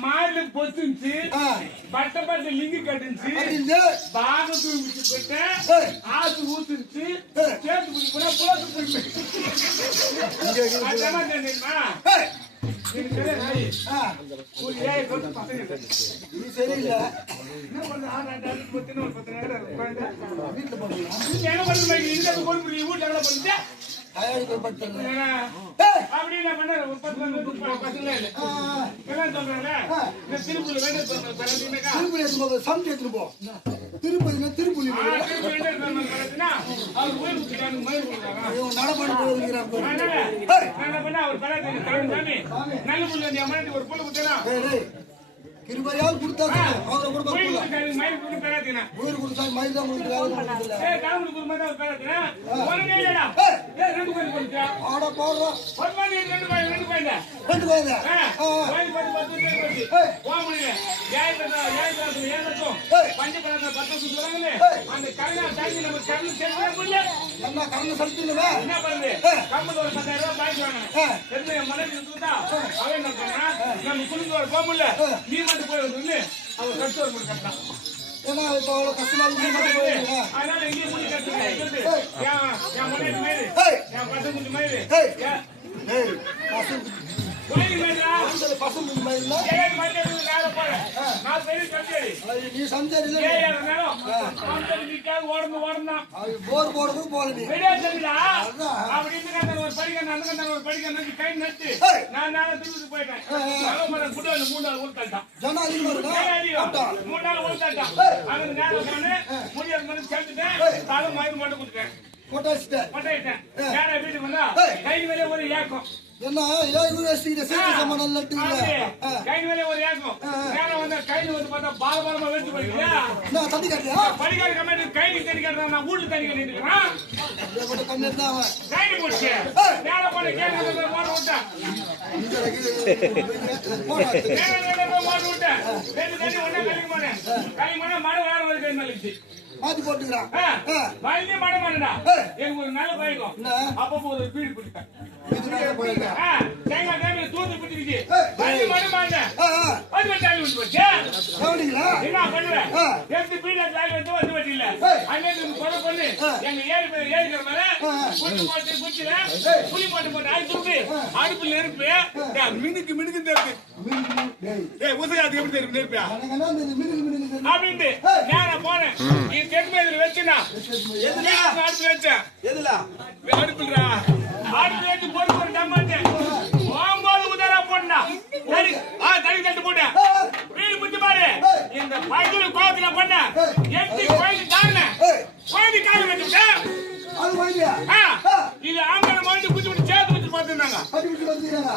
மாடு பொத்துச்சு பட்ட லிங்கி கட்டுச்சு பாக தூக்கிட்டு போயிட்டு ஆசு ஊத்துச்சு சேர்த்து பிடிக்க போனா புலத்து திருப்பதி கிருபையால் கொடுத்தா அவரை கொடுக்க உயிர் கொடுத்தா மயில் தான் ஆட போடுறோம் கண்ணு செலுத்துங்க என்ன பண்ணுது நம்ம குடும்ப போக முடியல நீ மட்டும் போய் வந்து அவர் கஷ்டம் ஒரு கட்டலாம் ஏன்னா இப்போ அவ்வளவு கஷ்டமா இருக்கு அதனால இங்கே முடி கட்டுறது என் முன்னாடி மயிறு என் பசங்க முடி மயிறு நீ சம்சாரி போர் போடுறது போல ஒரு ஏக்கம் என்ன யூனிவர்சிட்டி சமானம் கைது வேலையை ஒரு ஏக்கம் நேரம் வந்து கைது வந்து பார்த்தா பாலபாலமா வெடிச்சு போயிருக்கியா தண்ணி கட்டியா படிக்காத கம்மியா கைது தண்ணி கட்டுறேன் நான் வீட்டுல தண்ணி கட்டிட்டு இருக்கிறேன் கைது போச்சு நேரம் போன கேட்க மோட்டர் விட்டேன் மோட்டர் விட்டேன் தண்ணி ஒண்ணே கழிக்க மாட்டேன் கழிக்க மாட்டேன் மழை வேற ஒரு கை மேலிச்சு மாத்தி போட்டுக்கிறான் மழை மழை மாட்டேன்டா எனக்கு ஒரு நல்ல பழக்கம் அப்பப்போ ஒரு பீடு பிடிப்பேன் தூந்து பிடிச்சிருச்சு என்ன பண்ணுவேன் புளி போட்டு போட்டு அடுப்புல நெருப்பு மினுக்கு மினுக்கு தெரியுது ஊசகாத்துக்கு எப்படி தெரியும் நெருப்பியா அப்படின்ட்டு நான் போனேன் தெற்கு வச்சுனா அடுப்பு வச்சேன் அடுப்புலா அடுப்பு வச்சு போட்டு போட்டு டமாட்டேன் உதரா போட்டா தனி தட்டு போட்டேன் வீடு பிடிச்சு பாரு இந்த பைக்கில கோவத்துல பண்ண எட்டி கோயில் தாங்க கோயில் கால வச்சுட்டேன் இது ஆம்பளை மாதிரி குச்சி விட்டு சேர்த்து வச்சு பார்த்துருந்தாங்க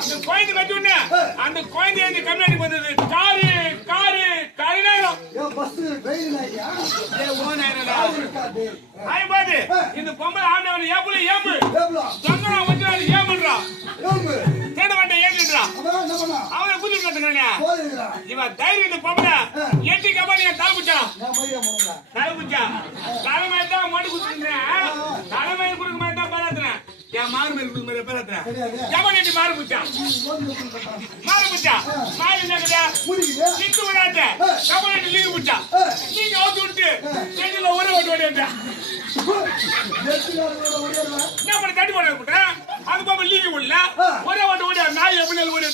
இந்த கோயில் வச்சு உடனே அந்த கோயில் கம்யூனிட்டி வந்தது காரு காரு கரிநேரம் இந்த பொம்பளை ஆண்டவன் ஏம்பு ஏம்பு சொன்னா வச்சு ஏம்புன்றா தேட வேண்டாம் ஏன்றான் அவனை குதிரை கட்டுறானே இவன் தைரியத்தை பொம்பளை எட்டி கபாடி தலைமுச்சான் தலைமையை தான் மாட்டு குடுத்துறேன் தலைமையை கொடுக்க மாதிரி தான் பாராட்டுறேன் என் மாறு மேல் கொடுக்க மாதிரி பாராட்டுறேன் கபாடி மாறு புச்சான் மாறு என்ன சிக்கு விடாட்ட கபாடி லீவு புச்சா நீங்க அவுத்து விட்டு செடியில ஒரே ஓட்டு ஓடியா என்ன பண்ண தட்டி போட விட்டேன் அது பாப்பா லீவு விடல ஒரே ஓட்டு ஓடியா நாய் எப்படி ஓடி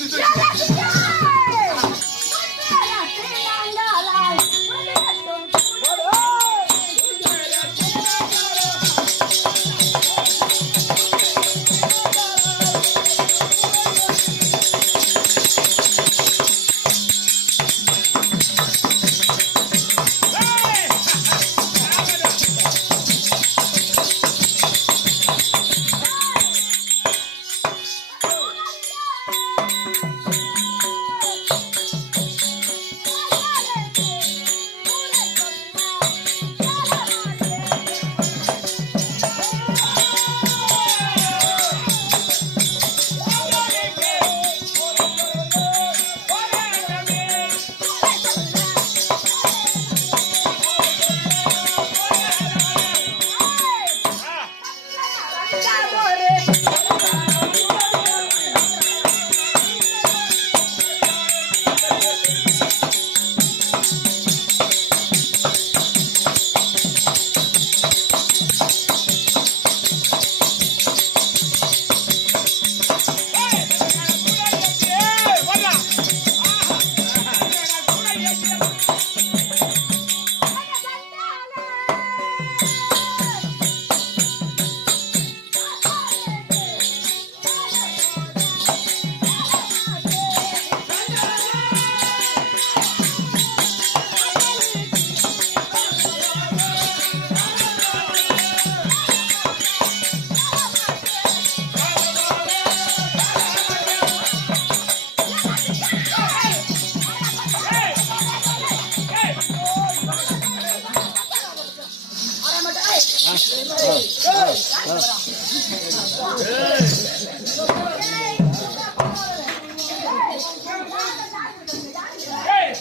ஏய்